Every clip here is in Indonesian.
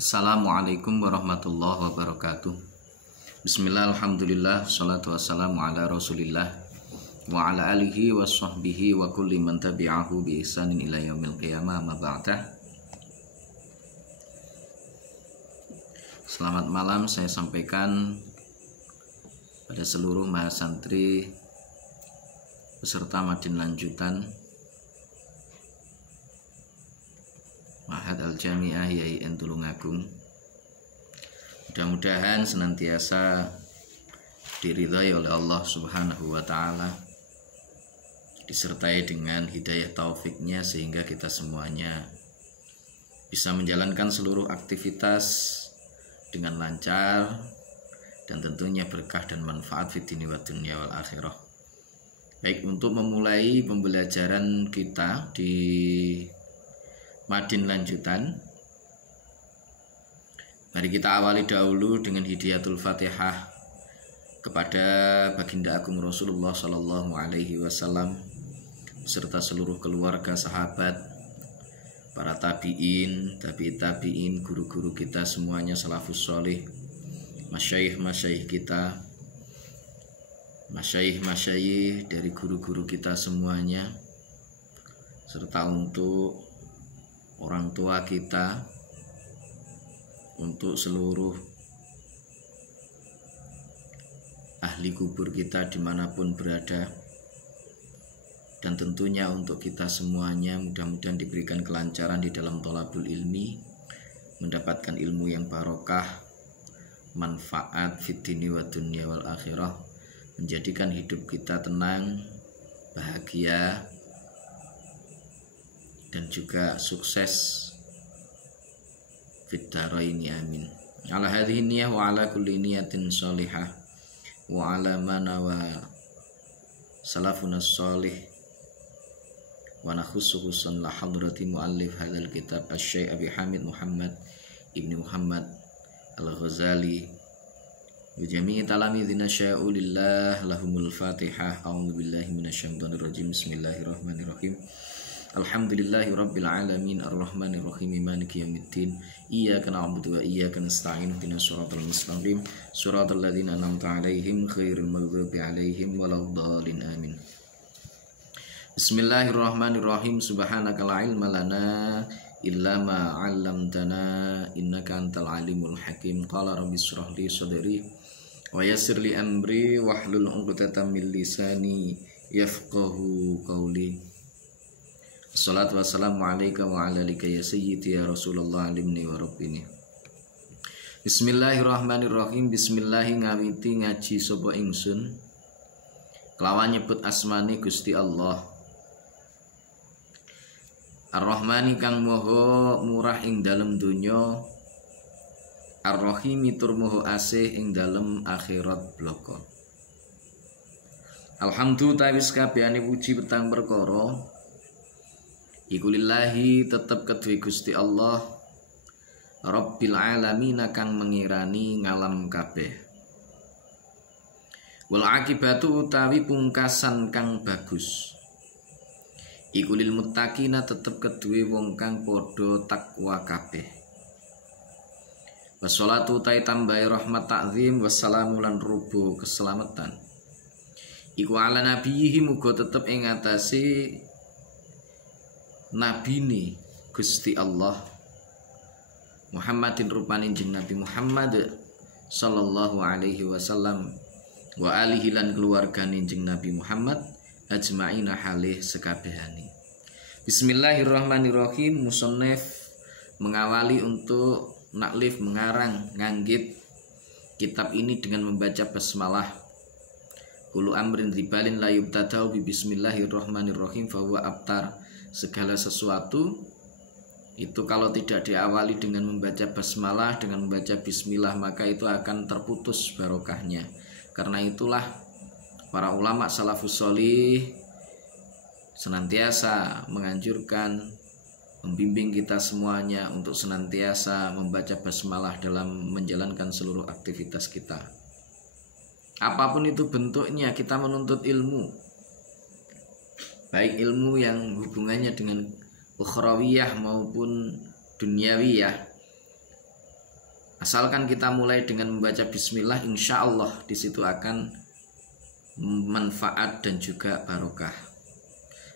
Assalamualaikum warahmatullahi wabarakatuh. Bismillah, alhamdulillah, salatu wassalamu ala rasulillah wa ala alihi wa sahbihi wa kulli man tabi'ahu bi ihsanin ila yaumil qiyamah ma ba'dah. Selamat malam saya sampaikan pada seluruh mahasantri peserta Madin lanjutan Ma'had Al-Jami'ah YIN Tulungagung. Mudah-mudahan senantiasa diridhai oleh Allah Subhanahu wa ta'ala, disertai dengan hidayah taufiknya sehingga kita semuanya bisa menjalankan seluruh aktivitas dengan lancar dan tentunya berkah dan manfaat fid dini wa dunya wal akhirah. Baik, untuk memulai pembelajaran kita di Madin lanjutan, mari kita awali dahulu dengan hidayatul Fatihah kepada Baginda Agung Rasulullah Sallallahu Alaihi Wasallam serta seluruh keluarga, sahabat, para tabi'in, tabi'in, guru-guru kita semuanya, salafus sholih, masyayikh kita, masyayikh dari guru-guru kita semuanya, serta untuk orang tua kita, untuk seluruh ahli kubur kita dimanapun berada, dan tentunya untuk kita semuanya mudah-mudahan diberikan kelancaran di dalam thalabul ilmi, mendapatkan ilmu yang barokah, manfaat fid dini wa dunya wal akhirah, menjadikan hidup kita tenang, bahagia, dan juga sukses fid dharaini amin. Ala hadhihi niyah wa ala kulli niyatin sholihah wa ala mana wa salafuna sholih wa nakhussuhu la hadrati muallif hadzal kitab asy-syekh Abi Hamid Muhammad ibni Muhammad Al-Ghazali wa jami'i talamidina sya'ulillah lahumul fatihah. A'udzu billahi minasyaitonir rajim. Bismillahirrahmanirrahim. Alhamdulillahi rabbil alamin arrahmanir rahim maliki yaumiddin iyyaka na'budu wa iyyaka nasta'in ihdinas siratal mustaqim siratal ladzina an'amta 'alaihim ghairil maghdubi 'alaihim waladdallin amin. Bismillahirrahmanirrahim. Subhanaka la ilma lana illa ma 'allamtana innaka antal alimul hakim. Qala rabbi shrah li sadri wa yassir li amri wahlul 'uqdatam min lisani yafqahu qawli. Assalatu wassalamu alaika wa ala alika ya sayyidi ya Rasulullah alimni wa rabbini. Bismillahirrahmanirrahim. Bismillahi ngawiti ngaji sapa ingsun kelawan nyebut asmane Gusti Allah Ar-Rahmani kang moho murah ing dalem donya, Ar-Rahimi tur moho asih ing dalem akhirat bloko. Alhamdulillah wis kabehane puji petang perkara iku lillahi tetep kedue Gusti Allah Rabbil alamin kang mengirani ngalam kabeh. Wal akibatu utawi pungkasan kang bagus iku lil muttaqina tetep kedue wong kang padha takwa kabeh. Wassalatu ta'i tambahi rahmat ta'zim wassalamu lan rubo keselamatan iku ala nabiyihi muga tetep ing atase nabine Gusti Allah Muhammadin rupane jeneng Nabi Muhammad sallallahu alaihi wasallam wa alihi lan keluargane jeneng Nabi Muhammad ajmaina halih sekabehane. Bismillahirrahmanirrahim. Musannif mengawali untuk naklif mengarang nganggit kitab ini dengan membaca basmalah. Kullu amrin ribalin la yubtada'u bi bismillahirrahmanirrahim fa huwa abtar. Segala sesuatu itu kalau tidak diawali dengan membaca basmalah, dengan membaca bismillah, maka itu akan terputus barokahnya. Karena itulah para ulama salafus sholih senantiasa menganjurkan, membimbing kita semuanya untuk senantiasa membaca basmalah dalam menjalankan seluruh aktivitas kita. Apapun itu bentuknya, kita menuntut ilmu, baik ilmu yang hubungannya dengan ukhrawiyah maupun dunyawiyah, Asalkan kita mulai dengan membaca bismillah, insya Allah di situ akan manfaat dan juga barokah.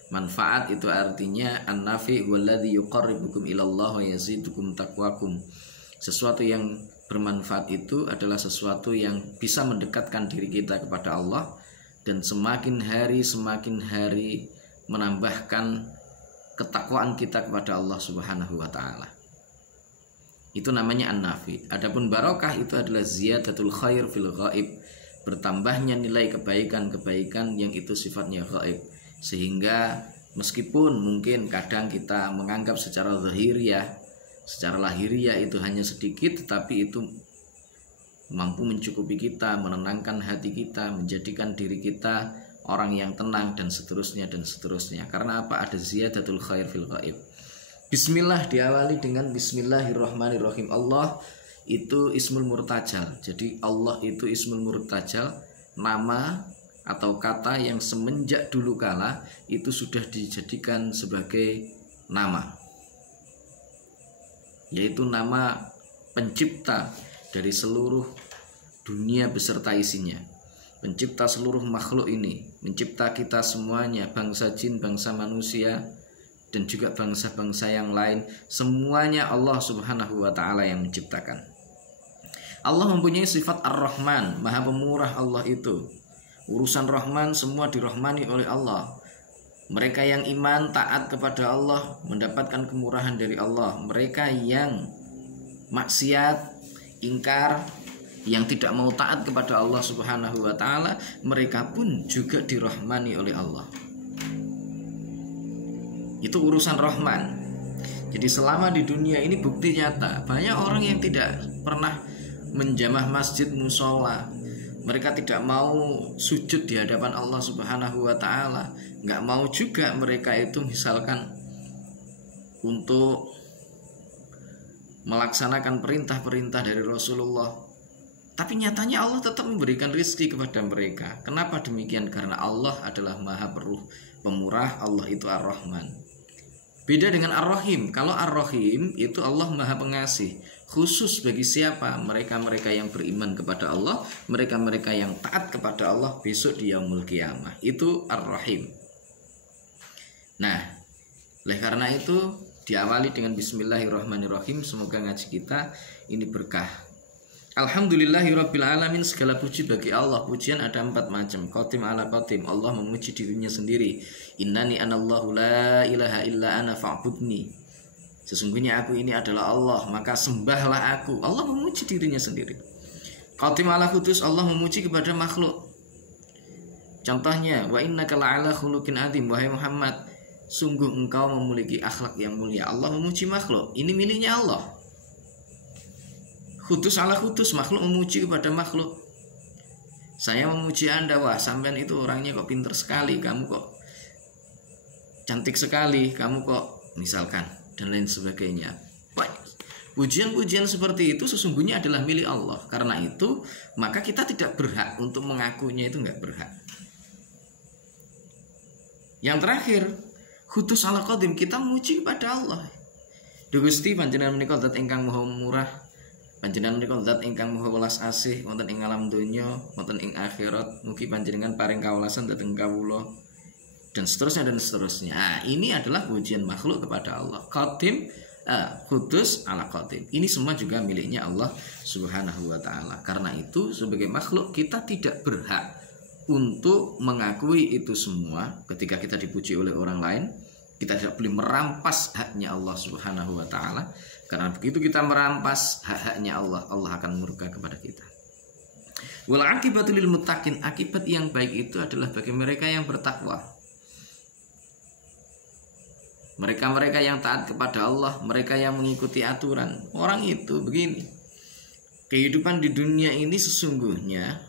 Manfaat itu artinya an-nafi walladzi yuqarribukum ilallah wa yazidukum taqwakum. Sesuatu yang bermanfaat itu adalah sesuatu yang bisa mendekatkan diri kita kepada Allah, dan semakin hari menambahkan ketakwaan kita kepada Allah Subhanahu wa taala. Itu namanya an-nafi. Adapun barokah itu adalah ziyadatul khair fil ghaib, bertambahnya nilai kebaikan-kebaikan yang itu sifatnya ghaib. Sehingga meskipun mungkin kadang kita menganggap secara lahiriah itu hanya sedikit, tetapi itu mampu mencukupi kita, menenangkan hati kita, menjadikan diri kita orang yang tenang, dan seterusnya dan seterusnya. Karena apa? Ada ziyadatul khair fil ghaib. Bismillah diawali dengan bismillahirrahmanirrahim. Allah itu ismul murtajal. Jadi Allah itu ismul murtajal, nama atau kata yang semenjak dulu kala itu sudah dijadikan sebagai nama, yaitu nama pencipta dari seluruh dunia beserta isinya, pencipta seluruh makhluk ini, mencipta kita semuanya, bangsa jin, bangsa manusia, dan juga bangsa-bangsa yang lain. Semuanya Allah Subhanahu wa ta'ala yang menciptakan. Allah mempunyai sifat Ar-Rahman, Maha Pemurah. Allah itu urusan Rahman, semua dirahmani oleh Allah. Mereka yang iman, taat kepada Allah, mendapatkan kemurahan dari Allah. Mereka yang maksiat, ingkar, yang tidak mau taat kepada Allah Subhanahu wa ta'ala, mereka pun juga dirahmani oleh Allah. Itu urusan Rahman. Jadi selama di dunia ini bukti nyata, banyak orang yang tidak pernah menjamah masjid, musola. Mereka tidak mau sujud di hadapan Allah Subhanahu wa ta'ala. Nggak mau juga mereka itu misalkan untuk melaksanakan perintah-perintah dari Rasulullah. Tapi nyatanya Allah tetap memberikan rezeki kepada mereka. Kenapa demikian? Karena Allah adalah Maha Pemurah. Allah itu Ar-Rahman. Beda dengan Ar-Rahim. Kalau Ar-Rahim itu Allah Maha Pengasih, khusus bagi siapa? Mereka-mereka yang beriman kepada Allah, mereka-mereka yang taat kepada Allah besok di Yaumul Qiyamah. Itu Ar-Rahim. Nah, oleh karena itu diawali dengan bismillahirrahmanirrahim. Semoga ngaji kita ini berkah. Alhamdulillahirabbil alamin, segala puji bagi Allah. Pujian ada 4 macam. Qatim ala qatim, Allah memuji dirinya sendiri. Innani anallahu la ilaha illa ana fa'budni. Sesungguhnya aku ini adalah Allah, maka sembahlah aku. Allah memuji dirinya sendiri. Qatim ala khutus, Allah memuji kepada makhluk. Contohnya, wa innaka la'ala khuluqin adzim, wahai Muhammad, sungguh engkau memiliki akhlak yang mulia. Allah memuji makhluk. Ini miliknya Allah. Khutus ala khutus, makhluk memuji kepada makhluk. Saya memuji Anda, wah sampean itu orangnya kok pinter sekali, kamu kok cantik sekali, kamu kok misalkan, dan lain sebagainya. Pujian-pujian seperti itu sesungguhnya adalah milik Allah. Karena itu maka kita tidak berhak untuk mengakuinya, itu nggak berhak. Yang terakhir, khutus ala qadim, kita memuji kepada Allah. Gusti panjenengan menika zat ingkang maha murah, panjenengan menika zat ingkang maha welas asih wonten ing alam donya, wonten ing akhirat. Mugi panjenengan paring kawelasan dhateng kawula, dan seterusnya dan seterusnya. Nah, ini adalah pujian makhluk kepada Allah. Qadim, khutus ala qadim. Ini semua juga miliknya Allah Subhanahu wa ta'ala. Karena itu sebagai makhluk kita tidak berhak untuk mengakui itu semua. Ketika kita dipuji oleh orang lain, kita tidak boleh merampas haknya Allah Subhanahu wa ta'ala. Karena begitu kita merampas hak-haknya Allah, Allah akan murka kepada kita. Wal akibatu lil muttaqin, akibat yang baik itu adalah bagi mereka yang bertakwa. Mereka-mereka yang taat kepada Allah, mereka yang mengikuti aturan. Orang itu begini. Kehidupan di dunia ini sesungguhnya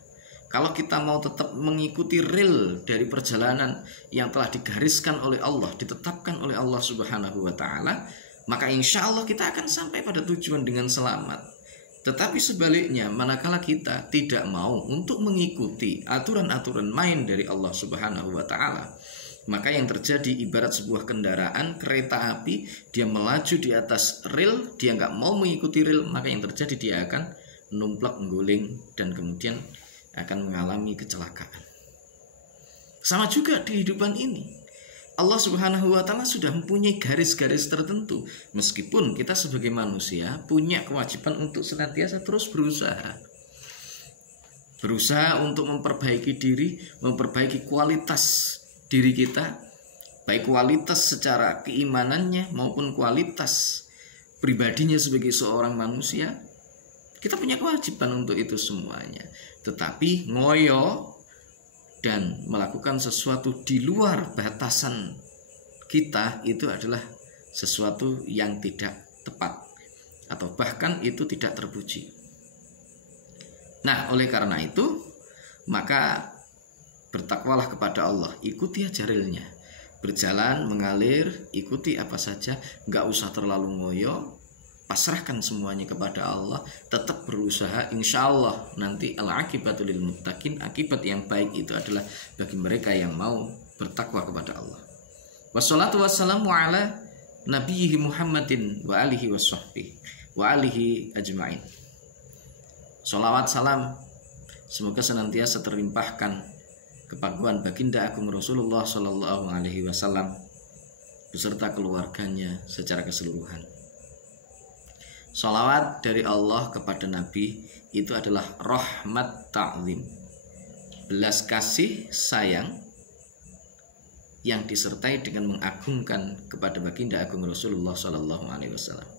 kalau kita mau tetap mengikuti real dari perjalanan yang telah digariskan oleh Allah, ditetapkan oleh Allah Subhanahu wa ta'ala, maka insya Allah kita akan sampai pada tujuan dengan selamat. Tetapi sebaliknya, manakala kita tidak mau untuk mengikuti aturan-aturan main dari Allah Subhanahu wa ta'ala, Maka yang terjadi ibarat sebuah kendaraan kereta api, dia melaju di atas rel, dia nggak mau mengikuti rel, maka yang terjadi dia akan numplak, guling, dan kemudian akan mengalami kecelakaan. Sama juga di kehidupan ini, Allah Subhanahu wa Ta'ala sudah mempunyai garis-garis tertentu. Meskipun kita sebagai manusia punya kewajiban untuk senantiasa terus berusaha untuk memperbaiki diri, memperbaiki kualitas diri kita, baik kualitas secara keimanannya maupun kualitas pribadinya sebagai seorang manusia. Kita punya kewajiban untuk itu semuanya. Tetapi ngoyo dan melakukan sesuatu di luar batasan kita itu adalah sesuatu yang tidak tepat, atau bahkan itu tidak terpuji. Nah, oleh karena itu, maka bertakwalah kepada Allah, ikuti ajarilnya, berjalan mengalir, ikuti apa saja, nggak usah terlalu ngoyo, pasrahkan semuanya kepada Allah, tetap berusaha. Insya Allah nanti al-akibatul lil muttaqin, akibat yang baik itu adalah bagi mereka yang mau bertakwa kepada Allah. Wassalatu wassalamu ala nabiyhi Muhammadin wa alihi washabbihi wa alihi ajma'in. Sholawat salam semoga senantiasa terlimpahkan kepada baginda agung Rasulullah Shallallahu Alaihi Wasallam beserta keluarganya secara keseluruhan. Sholawat dari Allah kepada Nabi itu adalah rahmat ta'zim, belas kasih sayang yang disertai dengan mengagungkan kepada baginda agung Rasulullah Shallallahu Alaihi Wasallam.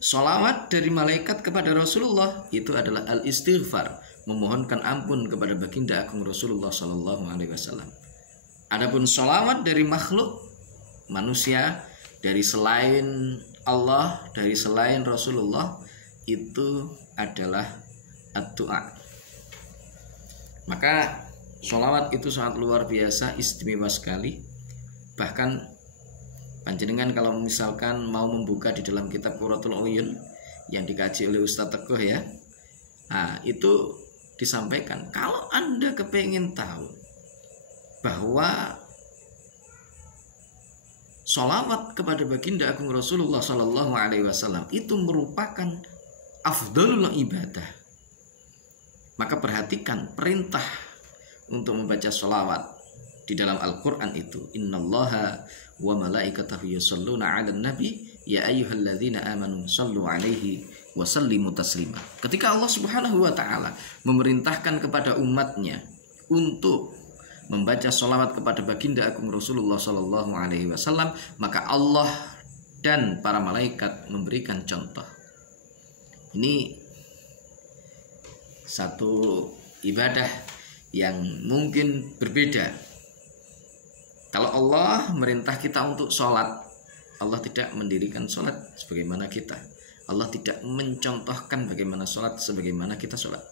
Sholawat dari malaikat kepada Rasulullah itu adalah al-istighfar, memohonkan ampun kepada baginda agung Rasulullah Shallallahu Alaihi Wasallam. Adapun sholawat dari makhluk manusia, dari selain Allah, dari selain Rasulullah, itu adalah ad-du'a. Maka sholawat itu sangat luar biasa, istimewa sekali. Bahkan panjenengan kalau misalkan mau membuka di dalam kitab Qurratul Uyun yang dikaji oleh Ustadz Teguh ya, nah itu disampaikan, kalau Anda kepengen tahu bahwa sholawat kepada baginda agung Rasulullah Shallallahu Alaihi Wasallam itu merupakan afdalul ibadah, maka perhatikan perintah untuk membaca sholawat di dalam Al-Quran itu, innallaha wa malaikatahu yusholluna 'alan nabi ya ayyuhalladzina amanu shallu 'alaihi wa sallimu taslima. Ketika Allah Subhanahu wa taala memerintahkan kepada umatnya untuk membaca sholawat kepada baginda agung Rasulullah Shallallahu Alaihi Wasallam, maka Allah dan para malaikat memberikan contoh. Ini satu ibadah yang mungkin berbeda. Kalau Allah merintah kita untuk sholat, Allah tidak mendirikan sholat sebagaimana kita. Allah tidak mencontohkan bagaimana sholat sebagaimana kita sholat.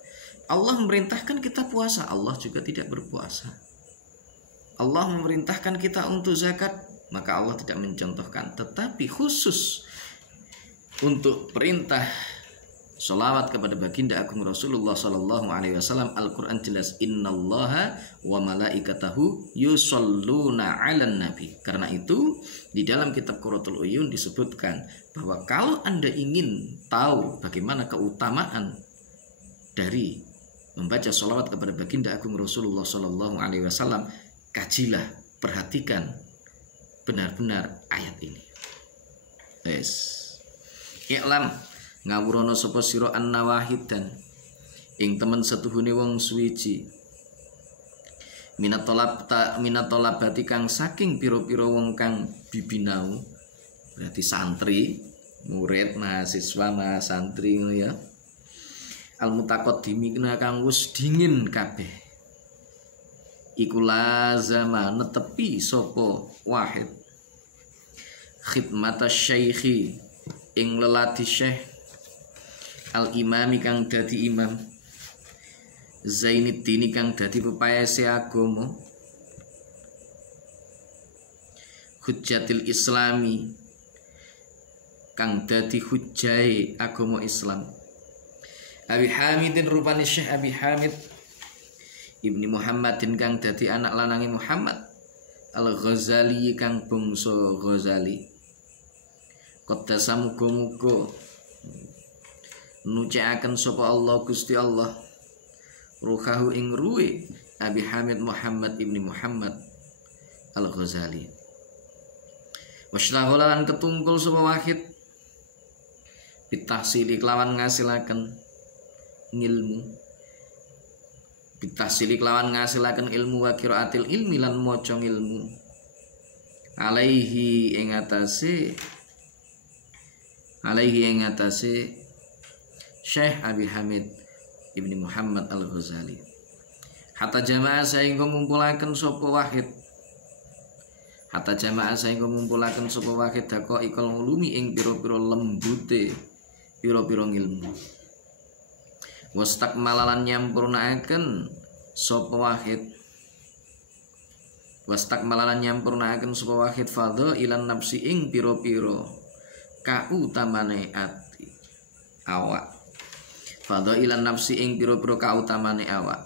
Allah memerintahkan kita puasa, Allah juga tidak berpuasa. Allah memerintahkan kita untuk zakat, maka Allah tidak mencontohkan. Tetapi khusus untuk perintah sholawat kepada baginda agung Rasulullah Sallallahu Alaihi Wasallam, Al-Quran jelas, innallaha wa malaikatahu yusholluna 'alan nabi. Karena itu di dalam kitab Qurratul Uyun disebutkan bahwa kalau Anda ingin tahu bagaimana keutamaan dari membaca sholawat kepada baginda agung Rasulullah Sallallahu Alaihi Wasallam, kajilah, perhatikan benar-benar ayat ini. Yes. I'lam ngawurono sapa sira an-nawahidan ing temen setuhune wong suwiji minatolabati kang saking pira-pira wong kang bibinau, berarti santri, murid, mahasiswa, santri ngono ya. Al-mutaqaddimi kang wis dingin kabeh iku lazama netepi sapa wahid khidmata syaikhi ing lelati syekh al-imami kang dadi imam Zainuddin kang dadi pepayase agama hujjatil islami kang dadi hujjahe agama Islam Abi Hamidin rupane Syekh Abi Hamid Ibni Muhammadin kang dadi anak lanangi Muhammad Al-Ghazali kang bangsa Ghazali qaddasa muga-muga nucaaken sapa Allah Gusti Allah ruhahu ing ruwe Abi Hamid Muhammad ibni Muhammad Al-Ghazali. Washtaghala lan ketungkul sapa wahid bitahsili kelawan ngasilaken ngilmu, bitahsili kelawan ngasilaken ilmu wa qiraatil ilmi lan maca ilmu alaihi ing atase Syekh Abi Hamid ibni Muhammad Al-Ghazali. Hatta jamaah saengga ngumpulaken sapa wahid dako ikal ulumi ing pira-pira lembute pira-pira ilmu. Wastakmalalan nyampurnaaken sapa wahid fadha ilan nafsi ing pira-pira kautamane ati awak. Fadha ilan nafsi ing pira-pira kautamane awak.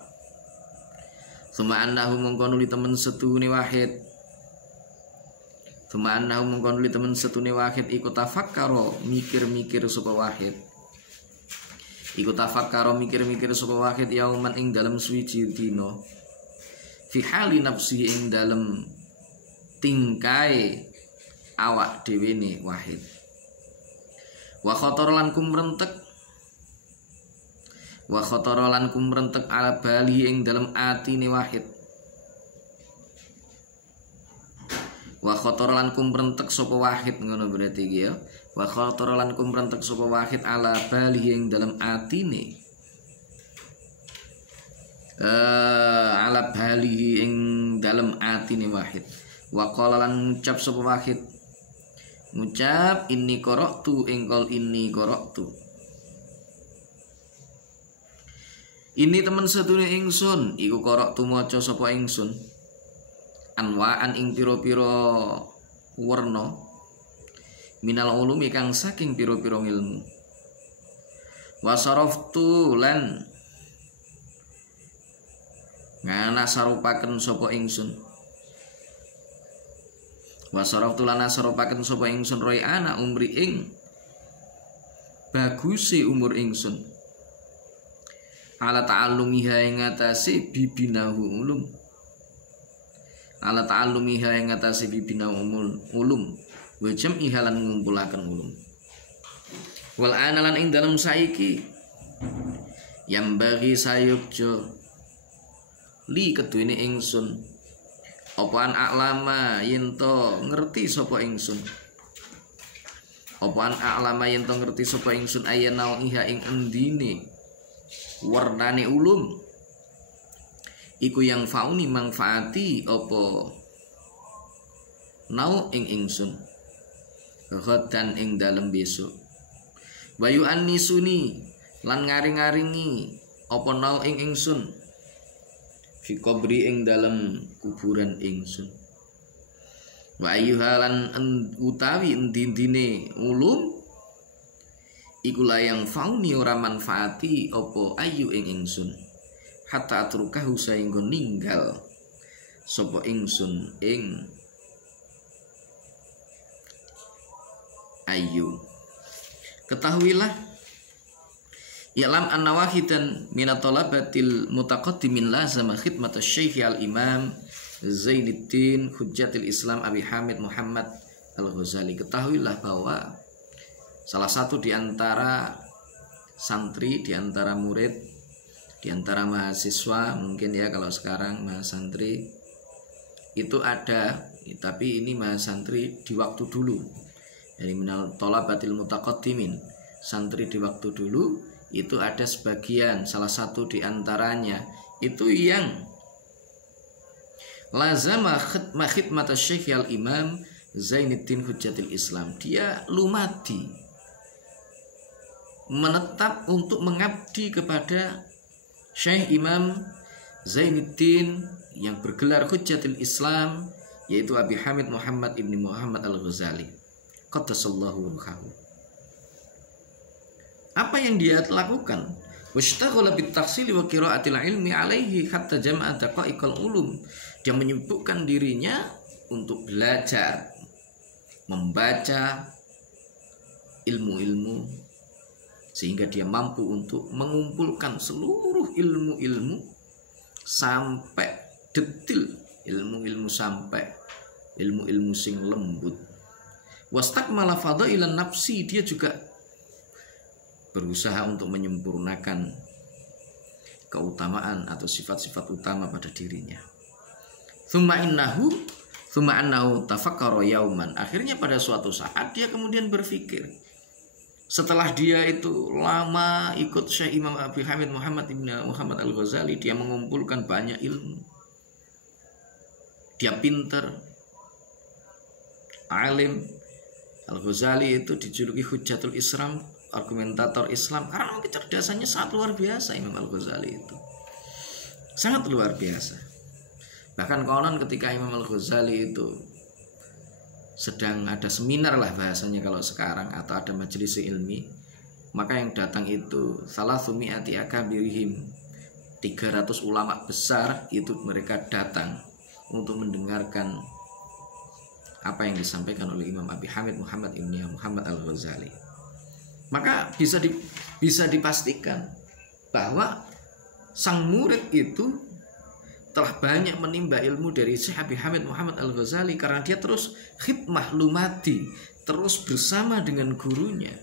Suma annahu mungkon li temen setune wahid iku tafakkaro mikir-mikir sapa wahid. Yauman ing dalam suwiji dina fi hali nafsi ing dalam tingkai awak dhewe ne wahid. Wa khatara lan kumrentek ala bali ing dalam atine wahid. Wa khatara lan kumrentek sapa wahid ngono berarti iki ya. Wa khatara lan kumrentek sapa wahid ala bali ing dalam atine. Ala bali ing dalam atine wahid. Wa qala lan ngucap sapa wahid. Ngucap inni qara'tu engkol inni qara'tu. Ini temen sedune ingsun iku qara'tu maca sapa ingsun. Anwaan ing pira-pira werna minal ulumi kang saking pira-pira ilmu. Wasaraftu lan ngana sarupaken sapa ingsun. Wasaraftu lan sarupaken sapa ingsun roy ana umri ing baguse umur ingsun. Ala ta'allumiha ing atase bibinahu ulum. Ulum wa jam'iha lan ngumpulaken ulum. Wal ana lan ing dalem saiki yang bagi sayukjo li keduwene ingsun opaan aklama yento ngerti sapa ingsun. Ayanau iha ing endine warnane ulum iku yang fauni manfaati apa nau ing ingsun ghadan ing dalem besok. Wayu annisuni lan ngaring-ngaringi apa nau ing ingsun fi qabri ing dalem kuburan ingsun. Wa ayyuhalan utawi endindine ulum iku layang fauni ora manfaati apa ayu ing ingsun hatta atrukahu saengga ninggal sapa ingsun ing ayu. Ketahuilah i'lam anna wahidan minat talabatil mutaqaddimin lazama khidmat asy-syekh al-imam Zainuddin Hujjatul Islam Abi Hamid Muhammad Al-Ghazali. Ketahuilah bahwa salah satu di antara santri, di antara murid, di antara mahasiswa, mungkin ya kalau sekarang mahasantri itu ada, tapi ini mahasantri di waktu dulu. Dari minal thalabatil mutaqaddimin, santri di waktu dulu itu ada sebagian, salah satu di antaranya itu yang lazama khidmat asy-syekh al-imam Zainuddin Hujjatul Islam. Dia lumadi menetap untuk mengabdi kepada Syekh Imam Zainuddin yang bergelar Hujjatul Islam, yaitu Abi Hamid Muhammad ibni Muhammad Al-Ghazali qaddasallahu ruhahu. Apa yang dia lakukan? Washtaghala bitahsili wa qiraatil ilmi alaihi hatta jama'a daqaiqal ulum. Dia menyibukkan dirinya untuk belajar membaca ilmu-ilmu sehingga dia mampu untuk mengumpulkan seluruh ilmu-ilmu sampai detil, ilmu-ilmu sampai ilmu-ilmu sing lembut. Wastakmala fadailan nafsi, dia juga berusaha untuk menyempurnakan keutamaan atau sifat-sifat utama pada dirinya. Tsumma annahu tafakkara yauman, akhirnya pada suatu saat dia kemudian berpikir. Setelah dia itu lama ikut Syekh Imam Abi Hamid Muhammad ibn Muhammad Al-Ghazali, dia mengumpulkan banyak ilmu. Dia pinter, alim. Al-Ghazali itu dijuluki Hujjatul Islam, argumentator Islam, karena kecerdasannya sangat luar biasa. Imam Al-Ghazali itu sangat luar biasa. Bahkan konon ketika Imam Al-Ghazali itu sedang ada seminar lah bahasanya kalau sekarang, atau ada majelis ilmi, maka yang datang itu salah sumiati akabirihim, 300 ulama besar itu mereka datang untuk mendengarkan apa yang disampaikan oleh Imam Abi Hamid Muhammad ibn Muhammad Al-Ghazali. Maka bisa dipastikan bahwa sang murid itu telah banyak menimba ilmu dari Syekh Abi Hamid Muhammad Al-Ghazali, karena dia terus khidmah lumati, terus bersama dengan gurunya,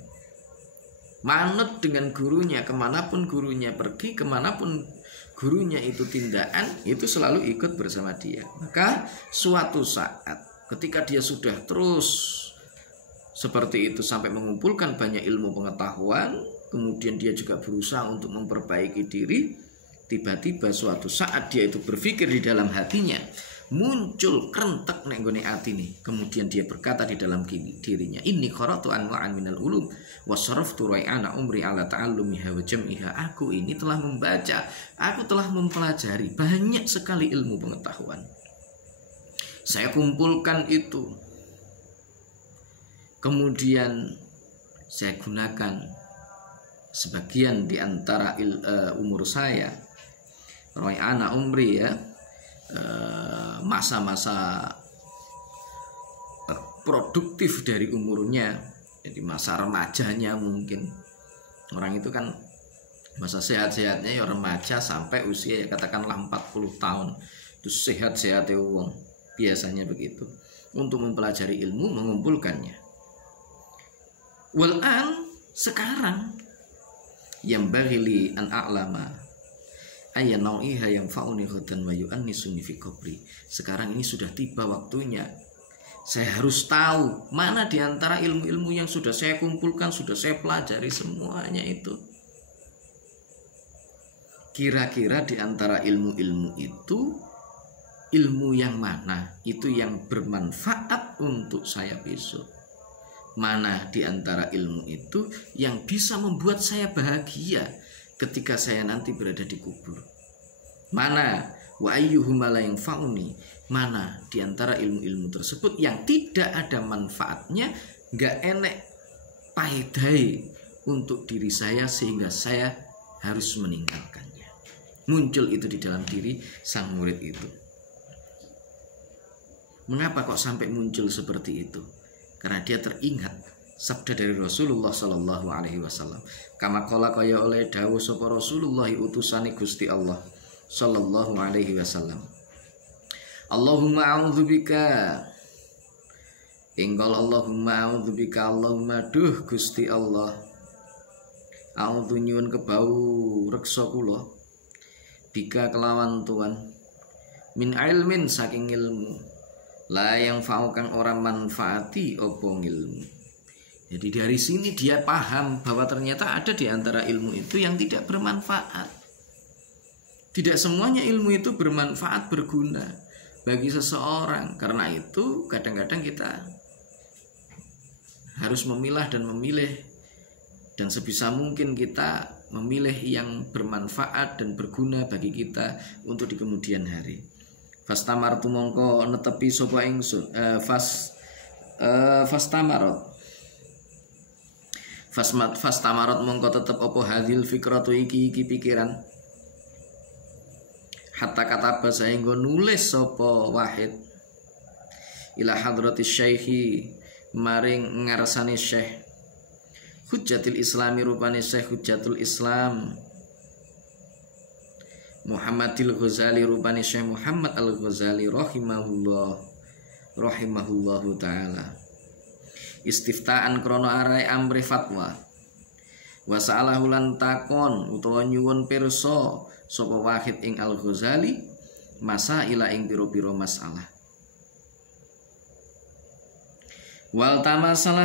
manut dengan gurunya, kemanapun gurunya pergi, kemanapun gurunya itu tindakan, itu selalu ikut bersama dia. Maka suatu saat ketika dia sudah terus seperti itu sampai mengumpulkan banyak ilmu pengetahuan, kemudian dia juga berusaha untuk memperbaiki diri. Tiba-tiba suatu saat dia itu berpikir di dalam hatinya, muncul kerentek nek nggone ati nih. Kemudian dia berkata di dalam dirinya, inni qara'tu anwa'an minal ulum wa saraftu rai'ana umri ala ta'allumiha wa jam'iha. Aku ini telah membaca, aku telah mempelajari banyak sekali ilmu pengetahuan. Saya kumpulkan itu. Kemudian saya gunakan sebagian di antara umur saya, rai'ana umri, ya, masa-masa produktif dari umurnya, jadi masa remajanya. Mungkin orang itu kan masa sehat-sehatnya ya remaja sampai usia ya katakanlah 40 tahun, itu sehat-sehatnya wong, biasanya begitu, untuk mempelajari ilmu, mengumpulkannya. Wal'an, sekarang yang bagili an a'lama ayya nau'iha yang fa'uni ghadan wa yu'annisuni fi qabri. Sekarang ini sudah tiba waktunya saya harus tahu mana di antara ilmu-ilmu yang sudah saya kumpulkan, sudah saya pelajari semuanya itu, kira-kira di antara ilmu-ilmu itu, ilmu yang mana itu yang bermanfaat untuk saya besok. Mana di antara ilmu itu yang bisa membuat saya bahagia ketika saya nanti berada di kubur. Mana wa ayyuhuma la yanfa'uni, mana di antara ilmu-ilmu tersebut yang tidak ada manfaatnya, enggak enek paedai untuk diri saya sehingga saya harus meninggalkannya. Muncul itu di dalam diri sang murid itu. Mengapa kok sampai muncul seperti itu? Karena dia teringat sabda dari Rasulullah Sallallahu Alaihi Wasallam. Kama qala kaya oleh dawuh sapa Rasulullah utusane Gusti Allah Sallallahu Alaihi Wasallam. Allahumma a'udzubika, engkol Allahumma a'udzubika, Allahumma duh Gusti Allah, a'udzu nyuwun kebau reksa kula, bika kelawan Tuhan, min ilmin saking ilmu, la yang fa'u kang ora manfaati opo ilmu. Jadi dari sini dia paham bahwa ternyata ada di antara ilmu itu yang tidak bermanfaat. Tidak semuanya ilmu itu bermanfaat, berguna bagi seseorang. Karena itu kadang-kadang kita harus memilah dan memilih, dan sebisa mungkin kita memilih yang bermanfaat dan berguna bagi kita untuk di kemudian hari. Fastamartu mongko netepi sapa ingsun, fastamarat mongko tetep apa hadil fikratu iki pikiran, hatta kata bahasa engko nulis sapa Wahid ila hadratis syekhi maring ngarsane syekh Hujjatul Islami rupane syekh Hujjatul Islam Muhammadil Ghazali rupane syekh Muhammad Al-Ghazali rahimahullahu taala istiftaan krono arai amri fatwa wa sa'alahu lan takon utawa nyuwun pirsa sapa Wahid ing Al-Ghazali masaila ing pira-pira masalah wal tamasa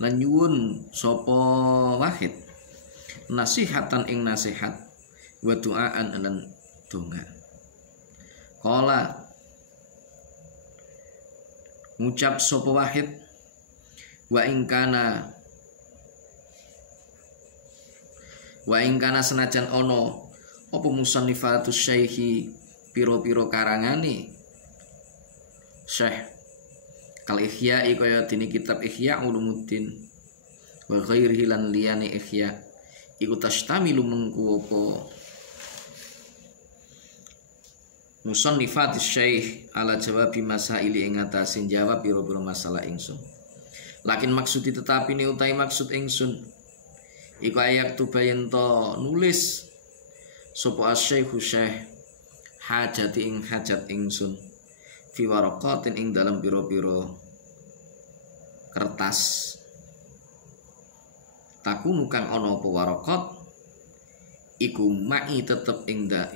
lan nyuwun sapa Wahid nasihatan ing nasihat wa duaan lan donga qala ngucap sapa Wahid wa ing kana senajan ono apa musannifatus syekhi piro-piro karangane syekh kal ihya kaya dene kitab Ihya Ulumuddin wa ghairihi lan liyane ihya iku tashtamilu mengku apa musannifatus syekh ala jawabi masaili ing atase jawab piro-piro masalah ingsun lakin maksudi tetapi ne utai maksud ingsun iku ayak tubayento nulis sapa asy-syekh hajati ing hajat ingsun fi waraqatin ing dalam pira-pira kertas takunu kang ana apa waraqat iku mai tetep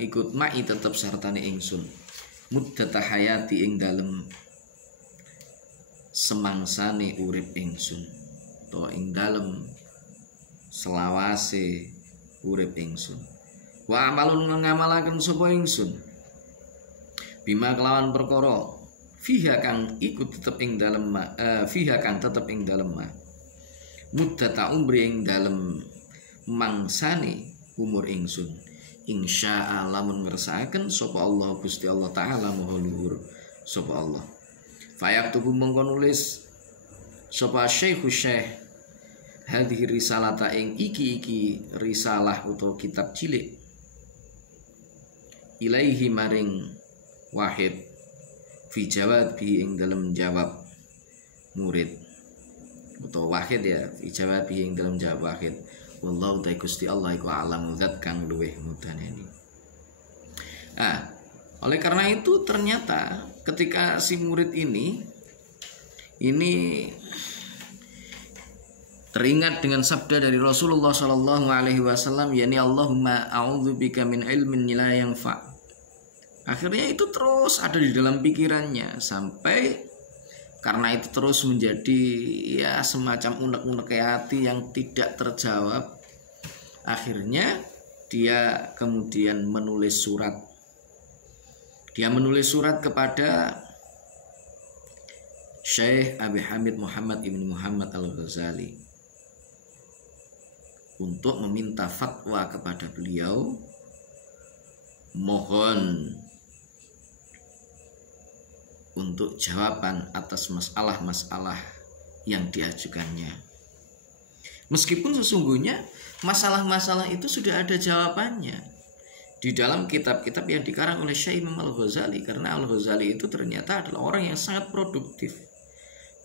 ikut mai tetep sartane ingsun muddata hayati ing dalem semangsane urip ingsun to ing dalem selawase urip ingsun wa amalun ngamalaken sapa ingsun bima kelawan perkara fiha kang ikut tetep ing dalem fiha kang tetep ing dalem muddata umri ing dalem mangsane umur ingsun insya Allah mun ngersakaken sapa Allah Gusti Allah taala maha luhur sapa Allah fayaktubu mengko nulis sapa syekh hadhihi risalata ing iki risalah utawa kitab cilik ilaihi maring Wahid fi jawabi ing dalam jawab murid utawa Wahid ya fi jawabi ing dalam jawab Wahid wallahu ta'ala Gusti Allah iku alamu zat kang luweh mudaneni. Oleh karena itu ternyata ketika si murid ini teringat dengan sabda dari Rasulullah Shallallahu Alaihi Wasallam, yakni Allahumma a'udzubika min ilmin la yanfa'. Akhirnya itu terus ada di dalam pikirannya sampai karena itu terus menjadi ya semacam unek-unek hati yang tidak terjawab. Akhirnya dia kemudian menulis surat. Dia menulis surat kepada Syekh Abi Hamid Muhammad ibn Muhammad Al-Ghazali untuk meminta fatwa kepada beliau, mohon untuk jawaban atas masalah-masalah yang diajukannya. Meskipun sesungguhnya masalah-masalah itu sudah ada jawabannya di dalam kitab-kitab yang dikarang oleh Syekh Imam Al-Ghazali, karena Al-Ghazali itu ternyata adalah orang yang sangat produktif.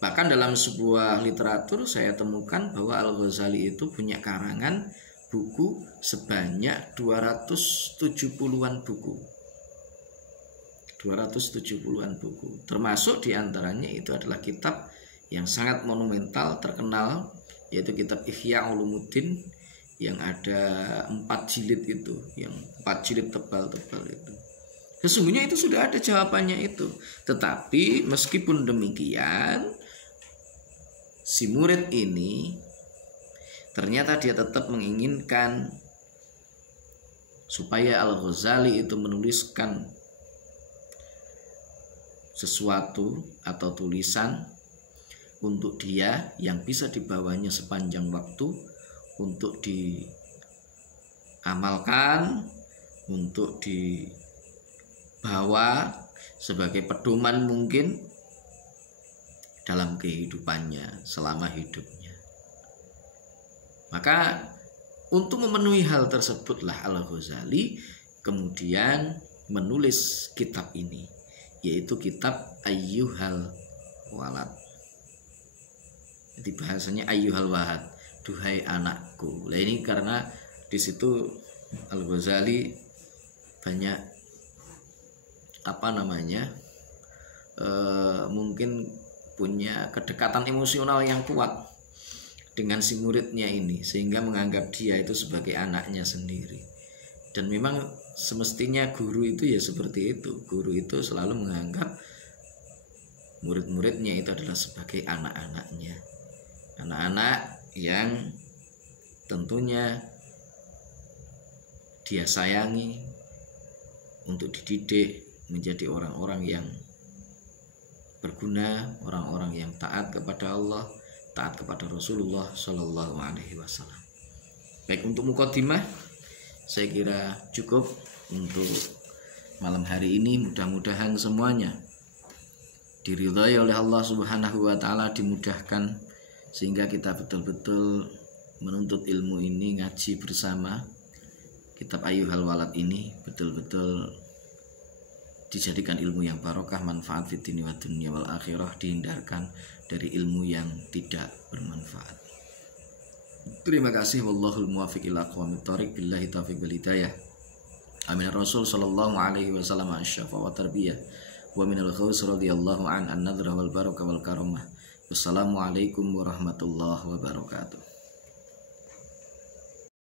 Bahkan dalam sebuah literatur saya temukan bahwa Al-Ghazali itu punya karangan buku sebanyak 270-an buku. 270-an buku. Termasuk diantaranya itu adalah kitab yang sangat monumental, terkenal, yaitu kitab Ihya Ulumuddin yang ada 4 jilid itu, yang 4 jilid tebal-tebal itu. Sesungguhnya itu sudah ada jawabannya itu. Tetapi meskipun demikian, si murid ini ternyata dia tetap menginginkan supaya Al-Ghazali itu menuliskan sesuatu atau tulisan untuk dia yang bisa dibawanya sepanjang waktu, untuk diamalkan, untuk dibawa sebagai pedoman mungkin dalam kehidupannya selama hidupnya. Maka untuk memenuhi hal tersebutlah Al-Ghazali kemudian menulis kitab ini, yaitu kitab Ayyuhal Walad. Jadi bahasanya Ayyuhal Walad, duhai anakku. Nah ini karena di situ Al-Ghazali banyak mungkin punya kedekatan emosional yang kuat dengan si muridnya ini, sehingga menganggap dia itu sebagai anaknya sendiri. Dan memang semestinya guru itu ya seperti itu. Guru itu selalu menganggap murid-muridnya itu adalah sebagai anak-anaknya, anak-anak yang tentunya dia sayangi untuk dididik menjadi orang-orang yang berguna, orang-orang yang taat kepada Allah, taat kepada Rasulullah Shallallahu Alaihi Wasallam. Baik, untuk mukadimah saya kira cukup untuk malam hari ini. Mudah-mudahan semuanya diridhai oleh Allah Subhanahu wa Ta'ala, dimudahkan sehingga kita betul-betul menuntut ilmu ini, ngaji bersama kitab Ayyuhal Walad ini betul-betul dijadikan ilmu yang barokah, manfaat fid dunya wa dunya wal akhirah, dihindarkan dari ilmu yang tidak bermanfaat. Terima kasih. Wallahul muwaffiq ila aqwamit thoriq, billahi taufiq wal hidayah. Amin. Rasul sallallahu alaihi wasallam asy-syafa wa tarbiyah wa minal khaus radhiyallahu an an-nadhrah wal barakah wal karamah. Wassalamualaikum warahmatullahi wabarakatuh.